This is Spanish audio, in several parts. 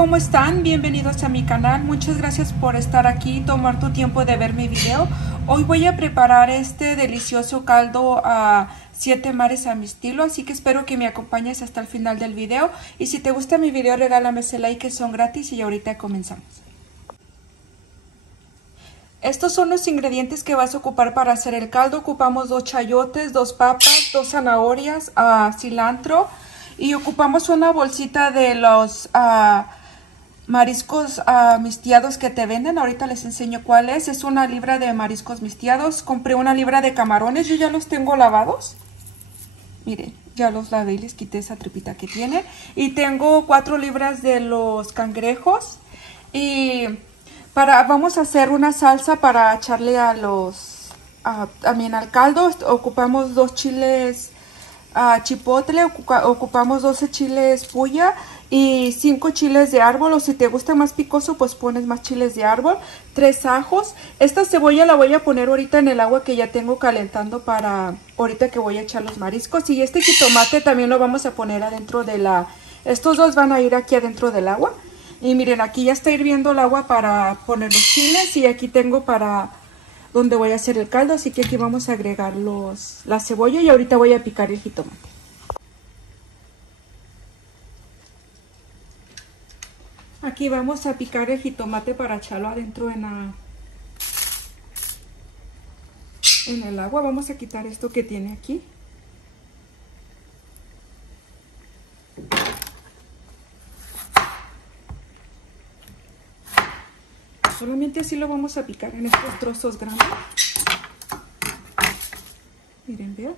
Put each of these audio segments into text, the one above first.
¿cómo están? Bienvenidos a mi canal. Muchas gracias por estar aquí y tomar tu tiempo de ver mi video. Hoy voy a preparar este delicioso caldo a 7 mares a mi estilo, así que espero que me acompañes hasta el final del video. Y si te gusta mi video, regálame ese like, que son gratis, y ahorita comenzamos. Estos son los ingredientes que vas a ocupar para hacer el caldo. Ocupamos 2 chayotes, 2 papas, 2 zanahorias, cilantro, y ocupamos una bolsita de los mariscos mistiados que te venden. Ahorita les enseño cuál es. Es 1 libra de mariscos mistiados. Compré 1 libra de camarones. Yo ya los tengo lavados. Miren, ya los lavé y les quité esa tripita que tiene. Y tengo 4 libras de los cangrejos. Y vamos a hacer una salsa para echarle también al caldo. Ocupamos 2 chiles chipotle, ocupamos 12 chiles puya y 5 chiles de árbol, o si te gusta más picoso pues pones más chiles de árbol, 3 ajos. Esta cebolla la voy a poner ahorita en el agua que ya tengo calentando para ahorita que voy a echar los mariscos. Y este jitomate también lo vamos a poner adentro de estos dos van a ir aquí adentro del agua. Y miren, aquí ya está hirviendo el agua para poner los chiles, y aquí tengo para donde voy a hacer el caldo, así que aquí vamos a agregar la cebolla y ahorita voy a picar el jitomate. Aquí vamos a picar el jitomate para echarlo adentro en el agua. Vamos a quitar esto que tiene aquí. Solamente así lo vamos a picar en estos trozos grandes. Miren, vean.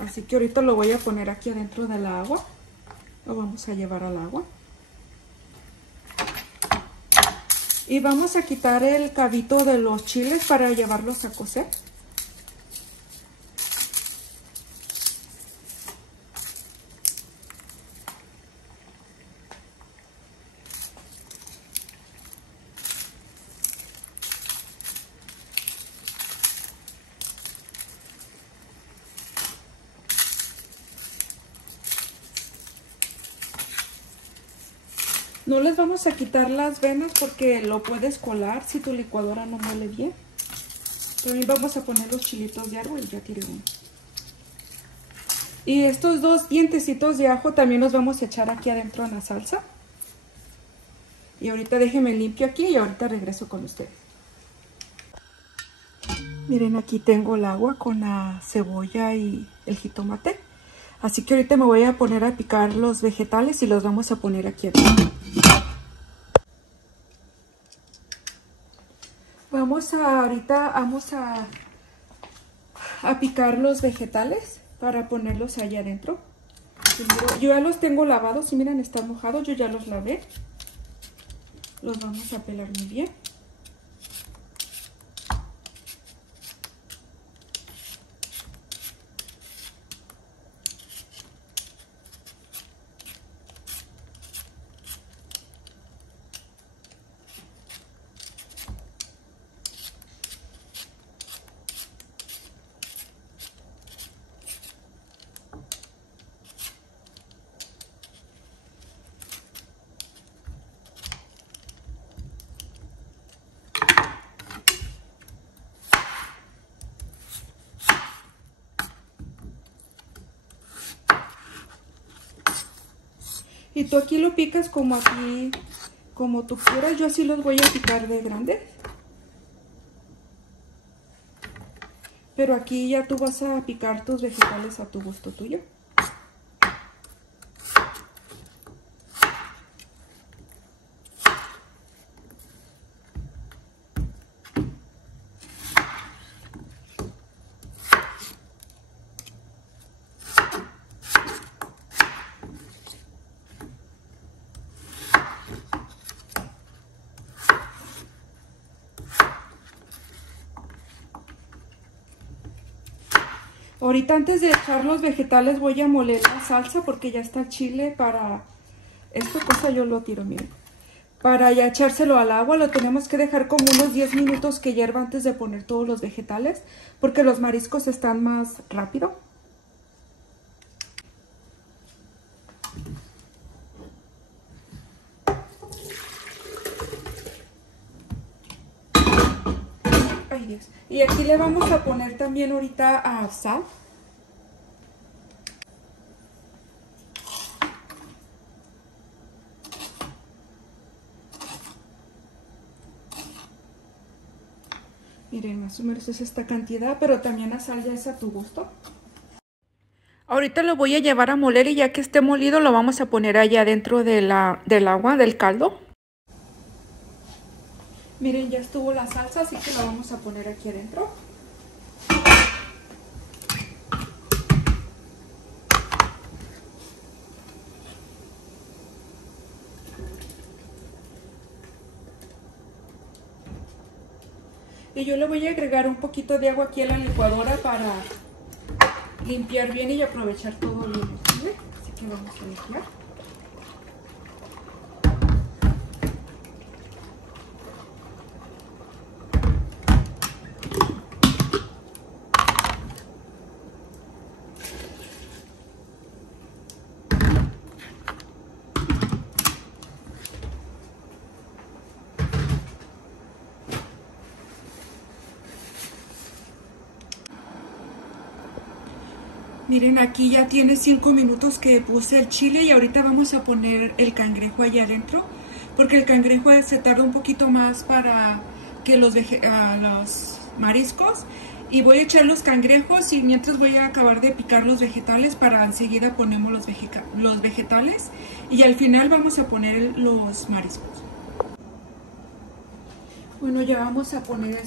Así que ahorita lo voy a poner aquí adentro del agua. Lo vamos a llevar al agua. Y vamos a quitar el cabito de los chiles para llevarlos a cocer. No les vamos a quitar las venas porque lo puedes colar si tu licuadora no muele bien. También vamos a poner los chilitos de árbol y ya tiré uno. Y estos 2 dientecitos de ajo también los vamos a echar aquí adentro en la salsa. Y ahorita déjenme limpio aquí y ahorita regreso con ustedes. Miren, aquí tengo el agua con la cebolla y el jitomate. Así que ahorita me voy a poner a picar los vegetales y los vamos a poner aquí adentro. Ahorita vamos a picar los vegetales para ponerlos allá adentro. Primero, yo ya los tengo lavados y miren, están mojados, yo ya los lavé. Los vamos a pelar muy bien. Y tú aquí lo picas como tú quieras. Yo así los voy a picar de grandes. Pero aquí ya tú vas a picar tus vegetales a tu gusto tuyo. Ahorita antes de echar los vegetales voy a moler la salsa porque ya está el chile para... Esta cosa yo lo tiro, miren. Para ya echárselo al agua lo tenemos que dejar como unos 10 minutos que hierva antes de poner todos los vegetales porque los mariscos están más rápido. Dios. Y aquí le vamos a poner también ahorita a sal. Miren, más o menos es esta cantidad, pero también la sal ya es a tu gusto. Ahorita lo voy a llevar a moler y ya que esté molido lo vamos a poner allá dentro de del agua, del caldo. Miren, ya estuvo la salsa, así que la vamos a poner aquí adentro. Y yo le voy a agregar un poquito de agua aquí a la licuadora para limpiar bien y aprovechar todo bien, ¿sí? Así que vamos a limpiar. Miren, aquí ya tiene 5 minutos que puse el chile y ahorita vamos a poner el cangrejo allá adentro, porque el cangrejo se tarda un poquito más para que los mariscos. Y voy a echar los cangrejos y mientras voy a acabar de picar los vegetales para enseguida ponemos los vegetales y al final vamos a poner los mariscos. Bueno, ya vamos a poner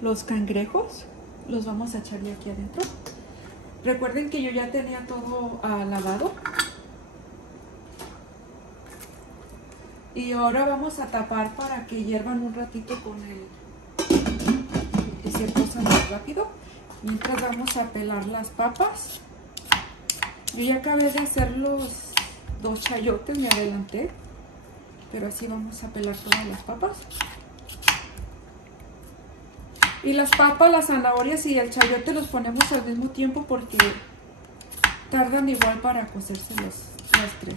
los cangrejos, los vamos a echar ya aquí adentro. Recuerden que yo ya tenía todo lavado. Y ahora vamos a tapar para que hiervan un ratito con y se cosan más rápido. Mientras vamos a pelar las papas. Yo ya acabé de hacer los 2 chayotes, me adelanté. Pero así vamos a pelar todas las papas. Y las papas, las zanahorias y el chayote los ponemos al mismo tiempo porque tardan igual para cocerse los 3.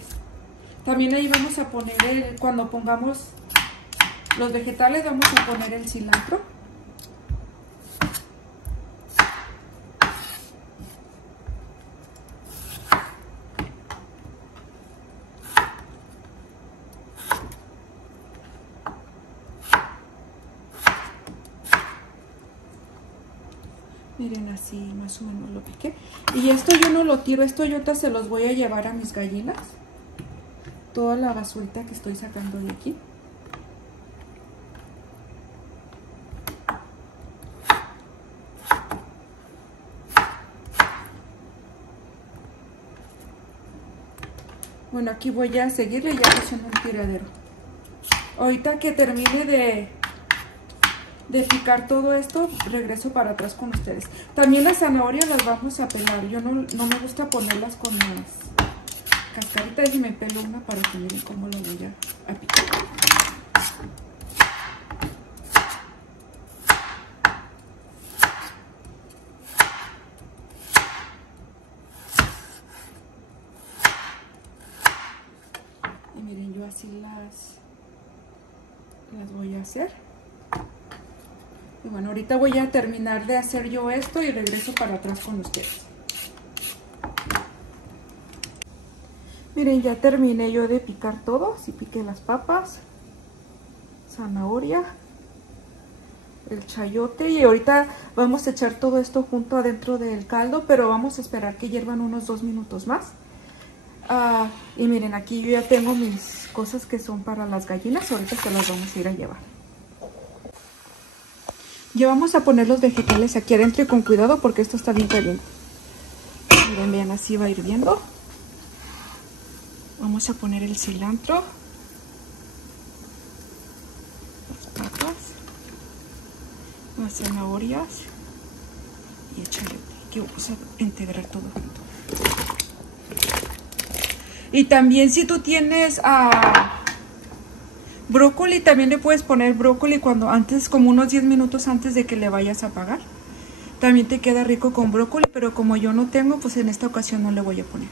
También ahí vamos a poner, cuando pongamos los vegetales, vamos a poner el cilantro. Miren, así más o menos lo piqué. Y esto yo no lo tiro, esto yo ahorita se los voy a llevar a mis gallinas. Toda la basurita que estoy sacando de aquí. Bueno, aquí voy a seguirle ya haciendo un tiradero. Ahorita que termine de picar todo esto, regreso para atrás con ustedes. También las zanahorias las vamos a pelar. Yo no me gusta ponerlas con las cascaritas y me pelo una para que miren cómo lo voy a picar. Y miren, yo así las voy a hacer. Y bueno, ahorita voy a terminar de hacer yo esto y regreso para atrás con ustedes. Miren, ya terminé yo de picar todo. Así piqué las papas, zanahoria, el chayote y ahorita vamos a echar todo esto junto adentro del caldo, pero vamos a esperar que hiervan unos 2 minutos más. Y miren, aquí yo ya tengo mis cosas que son para las gallinas. Ahorita se las vamos a ir a llevar. Ya vamos a poner los vegetales aquí adentro y con cuidado porque esto está bien caliente. Miren, vean, así va hirviendo. Vamos a poner el cilantro, las papas, las zanahorias y el chayote. Aquí vamos a integrar todo junto. Y también si tú tienes brócoli, también le puedes poner brócoli como unos 10 minutos antes de que le vayas a apagar. También te queda rico con brócoli, pero como yo no tengo, pues en esta ocasión no le voy a poner.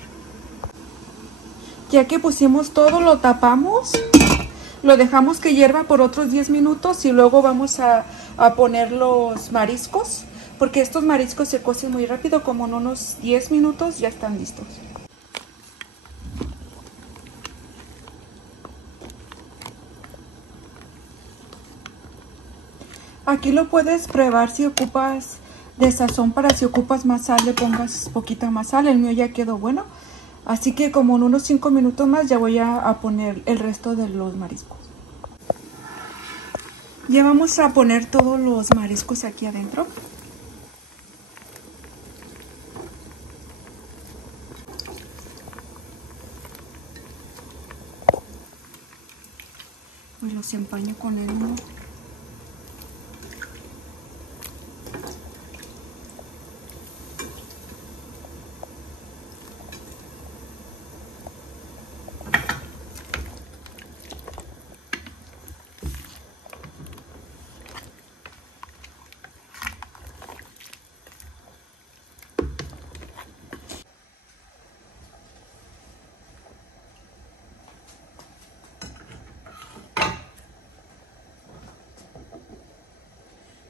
Ya que pusimos todo, lo tapamos Lo dejamos que hierva por otros 10 minutos y luego vamos a poner los mariscos, porque estos mariscos se cocen muy rápido, como en unos 10 minutos ya están listos. Aquí lo puedes probar si ocupas de sazón, para si ocupas más sal le pongas poquita más sal. El mío ya quedó bueno. Así que como en unos 5 minutos más ya voy a poner el resto de los mariscos. Ya vamos a poner todos los mariscos aquí adentro. Pues los empaño con el humo.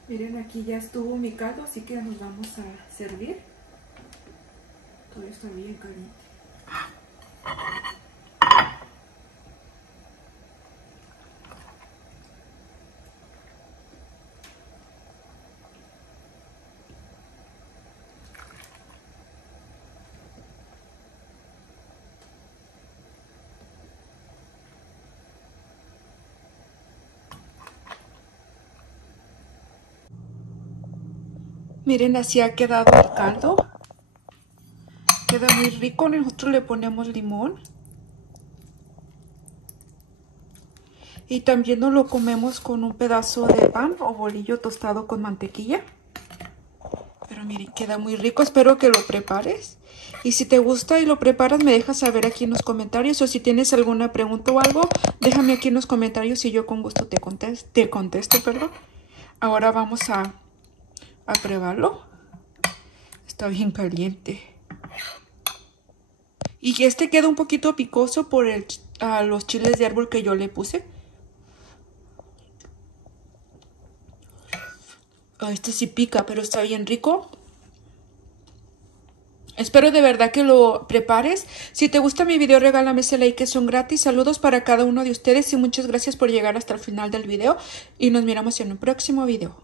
Miren, aquí ya estuvo mi caldo, así que nos vamos a servir. Todo está bien caliente. Miren, así ha quedado el caldo. Queda muy rico. Nosotros le ponemos limón. Y también nos lo comemos con un pedazo de pan o bolillo tostado con mantequilla. Pero miren, queda muy rico. Espero que lo prepares. Y si te gusta y lo preparas, me dejas saber aquí en los comentarios. O si tienes alguna pregunta o algo, déjame aquí en los comentarios y yo con gusto te contesto, perdón. Ahora vamos a probarlo. Está bien caliente. Y este queda un poquito picoso por los chiles de árbol que yo le puse. Este sí pica, pero está bien rico. Espero de verdad que lo prepares. Si te gusta mi video, regálame ese like, que son gratis. Saludos para cada uno de ustedes y muchas gracias por llegar hasta el final del video. Y nos miramos en un próximo video.